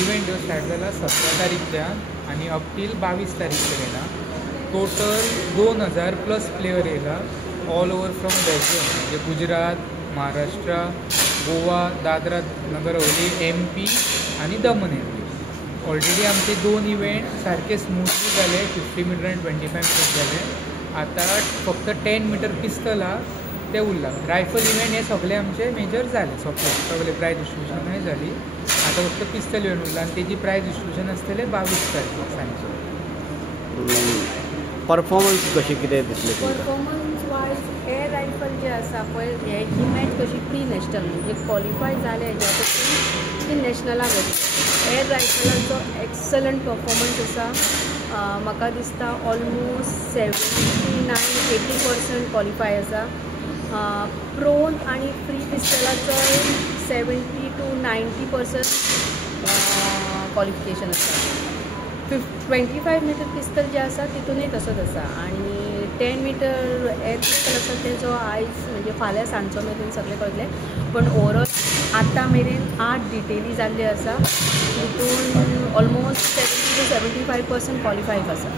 Event जो start झाला 17 तारीखच्यान आणि अप टील 22 तारीख पर्यंत. टोटल 2000 प्लस प्लेयर येयला ऑल ओवर फ्रॉम बेल्जियम, म्हणजे गुजरात, महाराष्ट्र, गोवा, दादरा नगर हवेली, MP आणि दमन एन. ऑलरेडी आमचे 2 इव्हेंट सारखे स्मूथली झाले. 50 मीटर आणि 25 मीटर झाले. आता फक्त 10 मीटर पिस्तल हा ते उरला. रायफल इव्हेंट हे सगळे आमचे मेजर झाले, सगळे प्रायज डिस्ट्रिब्युशनय झाली. आता फक्त पिस्तल इव्हेंट उरला आणि तेजी प्रायज डिस्ट्रिब्युशन आसतलें 22 तारखेक सांजचे. परफॉर्मन्स कशी कितें दिसलें? परफॉर्मन्स वायज एअर रायफल जे आसा पळय ही मॅच कशी प्री नॅशनल म्हणजे क्वॉलिफाय जाले हेज्या पयलीं ती नॅशनलाक वचली. एअर रायफलाचो एक्सलंट परफॉर्मन्स आसा. म्हाका दिसता ऑलमोस्ट 79-80% क्वॉलिफाय आसा. प्रोन आणि फ्री पिस्तलाचो 70 to 90% क्वॉलिफिकेशन आसा. 25 मीटर पिस्तल जे आसा तितूनय तसोच आसा आणि 10 मीटर एअर पिस्तल आसा तेजो आयज म्हणजे फाल्यां सांजचो मेरेन सगळें कळटलें. पण ओवरऑल आतां मेरेन 8 डिटेली जाल्ली आसा. तितून ऑलमोस्ट 70 to 75% क्वॉलिफायड आसा.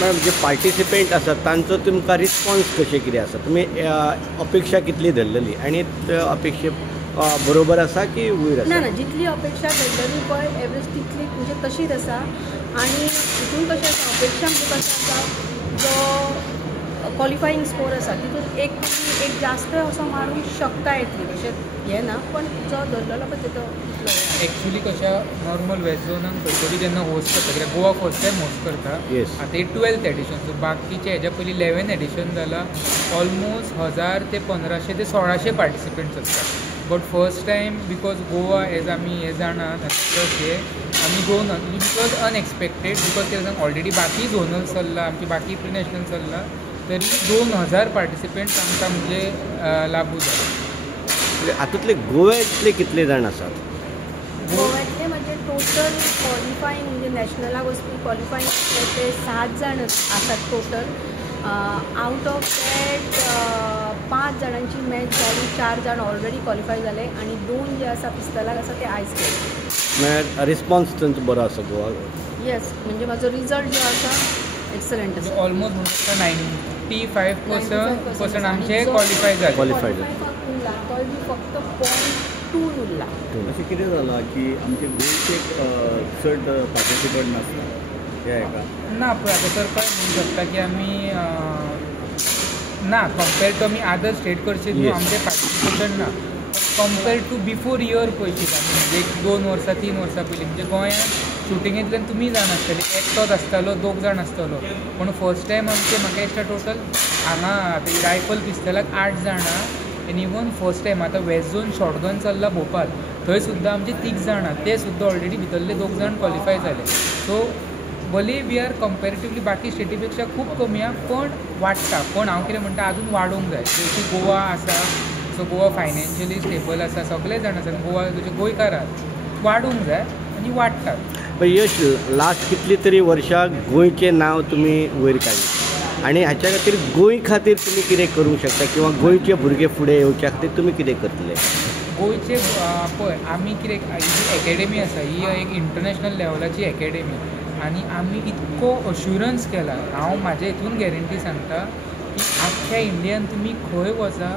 मॅडम जे पार्टिसिपेंट आसात तांचो तुमकां रिस्पॉन्स कशें कितें आसा? तुमी अपेक्षा कितली धरलेली आणि अपेक्षे बरोबर आसा की वयर आसा? ना जितली अपेक्षा धरलेली पळय एवरेज तितली म्हणजे तशीच आसा. आणि तितून कशें आसा अपेक्षा म्हणजे कशें आसा जो क्वॉलिफायींग स्कोर आसा तितून एक जास्त असो मारूंक शकता येतली तशें हें ना. पण जो धरलेलो पळय तेजो एक्चुअली कशा नॉर्मल वेस्ट झोनाक खंयतरी जेन्ना होस्ट करता, कित्याक गोवा फर्स्ट टायम होस्ट करता. आतां हे 12th एडिशन. सो बाकीचे हेज्या पयलीं 11th एडिशन जाला. ऑलमोस्ट 1000 ते 1500 ते 1600 पार्टिसिपेंट्स आसतात. But first time because Goa as आमी हे जाणात हे आमी बिकॉज अनएक्सपेक्टेड बिकॉज ते ऑलरेडी बाकी झोनल चल्ला, आमची बाकी इंटरनॅशनल चल्ला, तरी 2000 पार्टिसिपेंट्स आमकां म्हणजे लागू जाले. हातूंतले गोव्यातले कितले जाण आसात? गोव्यातले म्हणजे टोटल क्वॉलिफायींग म्हणजे नॅशनलाक वचपी क्वॉलिफायींग ते 7 जाण आसात टोटल. आउट ऑफ दॅट 5 जाणांची मॅच जाली. 4 जाण ऑलरेडी क्वॉलिफाय जाले आणि 2 जे आसा पिस्तलाक आसा ते आयज केले. रिस्पॉन्स तांचो बरो आसा गोवा? येस, म्हणजे म्हाजो रिजल्ट जो आसा एक्सलंट आसा. ऑलमोस्ट म्हणटा 95% आमचे क्वॉलिफाय जाले. क्वॉलिफायड तो फक्त 0.2 उरला. अशें कितें जालां की आमचे गोंयचे चड पार्टिसिपंट नासता ह्या हेका? ना पळय आतां सर काय म्हणू शकता की आमी ना कंपेर टू आमी अदर स्टेट करचे न्हू आमचे पार्टिसिपेशन ना. कंपेर टू बिफोर इयर पळयची म्हणजे 2 वर्सां 3 वर्सां पयलीं म्हणजे गोंयांत शुटिंगेंतल्यान तुमी जाण आसतले एकटोच आसतालो 2 जाण आसतलो. पूण फर्स्ट टायम आमचे म्हाका दिसता टोटल हांगा आतां रायफल पिस्तलाक 8 जाणां. आनी इवन फर्स्ट टायम आतां वेस्ट झोन शॉर्टगन चल्ला भोपाल, थंय सुद्दां आमचे 3 जाणां ते सुद्दां ऑलरेडी भितरले 2 जाण क्वॉलिफाय जाले. सो भले वी आर कंपेरेटिवली बाकी स्टेटी पेक्षा खूब कमी आहा, पण वाडटा. पण हांव कितें म्हणटा अजून वाडोवंक जाय. जशी गोवा आसा सो गोवा फायनान्शियली स्टेबल आसा, सगळे जाण आसात. गोवा तुजे गोंयकार आहात, वाडोवंक जाय आनी वाडटात. यश लास्ट कितली तरी वर्सां गोंयचें नांव तुमी वयर काडलें आणि हाच्या खातीर गोंय खातीर तुमी कितें करूंक शकता किंवा गोंयचे भुरगे फुडें येवच्या खातीर तुमी कितें करतले? गोंयचे पळय आमी कितें ही एकेडमी आसा ही एक इंटरनॅशनल लेवलाची एकेडमी आणि आमी इतको अश्युरन्स केला. हांव म्हाज्या हितून गॅरंटी सांगता की आख्ख्या इंडियान तुमी खंय वचा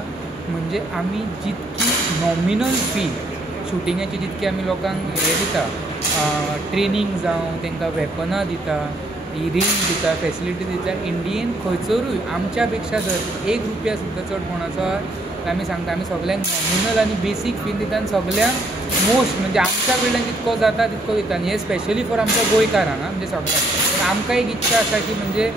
म्हणजे आमी जितकी नॉमिनल फी शुटिंगाची जितकी आमी लोकांक हे दिता, ट्रेनींग जावं तांकां वेपनां दिता, ही रेंज दिता, फॅसिलिटी दिता, इंडियेन खंयसरूय आमच्या पेक्षा जर 1 रुपया सुद्दां चड कोणाचो आसा आमी सांगता आमी सगल्यांक नॉमिनल आनी बेसीक फी दिता आनी सगल्यांक मोस्ट म्हणजे आमच्या कडल्यान जितको जाता तितको दिता. आनी हे स्पेशली फॉर आमच्या गोंयकारांक म्हणजे सगळ्यांक. आमकां एक इच्छा आसा की म्हणजे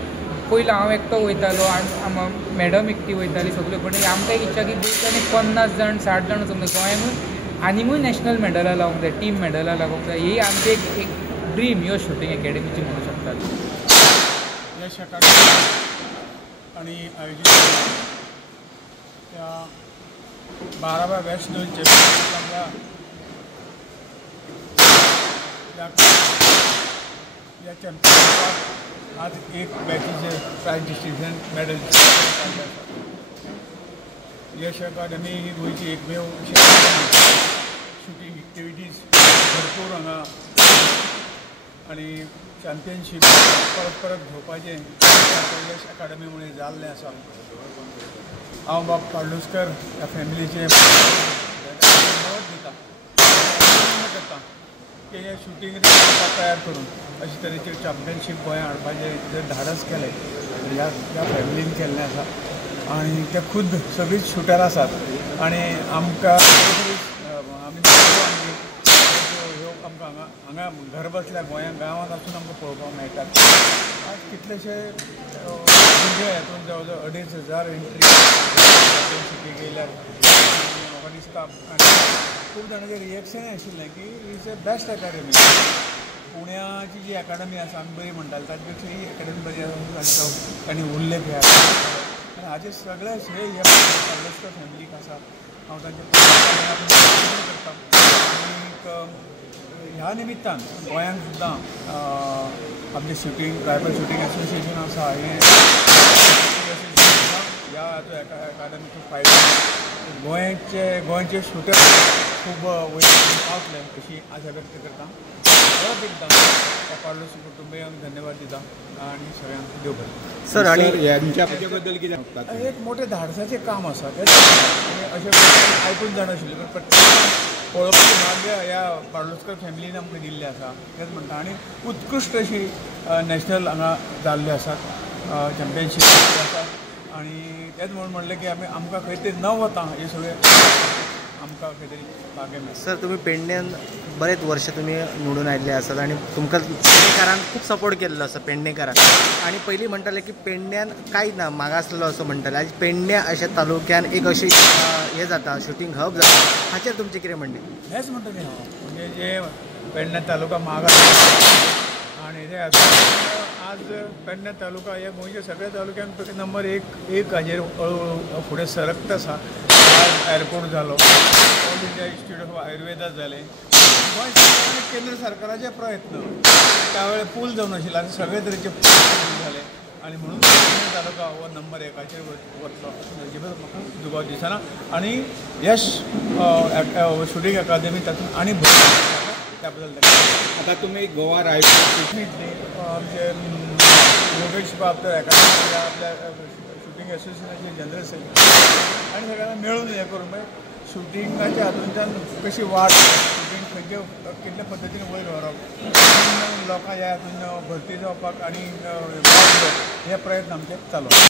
पयलो हांव एकटो वयतालो आनी मॅडम एकटी वयताली सगळ्यो, पण आमकां एक इच्छा की गोंयच्यान 50 जाण 60 जाण वचूंक जाय गोंयांतूय आनीकूय नॅशनल मेडलां लावंक जाय, टीम मेडलां लागूंक जाय. ही आमची एक ड्रीम ह्यो शूटिंग एकेडमीची म्हणू शकतात. यश अकादमी आणि आयोजित त्या 12व्या वेस्ट झोन चॅम्पियनशिपांच्या या चॅम्पियनशिपाक आज एक बॅचीचे प्रायज डिस्ट्रिब्युशन मेडल. यश अकादमी ही गोंयची एकमेव आनी चॅम्पियनशीप परत परत घेवपाचें यश अकाडमी म्हणून जाल्लें आसा. हांव बाब पार्लोसकर ह्या फॅमिलीचें मत दिता करता की हे शूटिंग तयार करून अशे तरेचे चॅम्पियनशीप गोंयांत हाडपाचें जे धाडस केलें ह्या फॅमिलीन केल्लें आसा. आनी ते खुद सगळींच शूटर आसात आनी आमकां आमी आमकां हांगा घर बसल्या गांवांत वचून आमकां पळोवपाक मेळटात. आज कितलेशे भुरगे हातूंत जवळ जवळ 2,500 एंट्री गेल्यात. म्हाका दिसता आनी खूब जाणांचें रिएक्शनय आशिल्लें की इज अ बेस्ट अकाडमी. पुण्याची जी अकाडमी आसा आमी बरी म्हणटाली ताचे पेक्षा ही अकाडमी बरी आसा तांणी उल्लेख ह्या आनी हाचे सगळे श्रेय हे पार्लोसकर फॅमिलीक आसा. हांव तांचे करता. आनीक ह्या निमित्तान गोंयांत सुद्दां आमचें शूटिंग रायफल शूटिंग एसोसिएशन आसा हें ह्या अकाडमीचो फायदो गोंयचे शूटर खूब वयर पावतले अशी आशा व्यक्त करता. परत एकदां त्या पार्लोसकर कुटुंबियांक धन्यवाद दिता आनी सगळ्यांक देव बरें. सर आणि हाचे बद्दल कितें एक मोठें धाडसाचें काम आसा तें अशें आयकून जाणाशिल्लें पण प्रत्येक पळोवपाचें भाग्य ह्या पार्लोसकर फॅमिलीन आमकां दिल्लें आसा तेंच म्हणटा. आनी उत्कृश्ट अशी नॅशनल हांगा जाल्ले आसात चॅम्पियनशीप आसात आनी तेच म्हणलें की आमकां खंय तरी न वता हे सगळे आमकां खंय तरी भाग्य मेळटा. सर तुम्ही पेडण्यान बरेच वर्ष तुम्ही निवडून आयिल्ले आसात आणि तुमकां पेडणेकारान खूप सपोर्ट केल्लो आसा पेडणेकारान. आणि पयलीं म्हणटाले की पेडण्यान कांय ना मागासलो असो म्हणटाले. आज पेडण्या अशा तालुक्यान एक अशी हे जाता शूटिंग हब जाता हाचेर तुमचें कितें म्हणणें? हेच म्हणटलें हांव म्हणजे जे पेडण्या तालुका मागास आनी ते आज पेडण्या तालुका हे गोंयच्या सगळ्या तालुक्यांक नंबर एक हाजेर हळूहळू फुडें सरकता आसा. आज एअरपोर्ट जालो, all India institute of Ayurveda जालें. गोंय सरकारान केंद्र सरकाराचे प्रयत्न त्या वेळेर पूल जावन आशिल्ले आनी सगळे तरेचे पूल जाले आनी म्हणून पेडण्या तालुका हो नंबर 1 वतलो अजिबात म्हाका दुबाव दिसना. आनी यश शूटिंग अकादेमी तातूंत आनी त्या बद्दल आता तुम्ही गोवा रायफल आमचे योगेश बाब तर अकादेमी आपल्या शूटिंग एसोसिएशनाचे जनरल सेक्रेटरी आनी सगळ्यांना मेळून हे करून शूटिंगाच्या हातूंतल्यान कशी वाड शूटिंग खंयचे कितल्या पद्दतीन वयर व्हरप लोकां ह्या हातूंत भरती जावपाक आनी हे प्रयत्न आमचे चालू.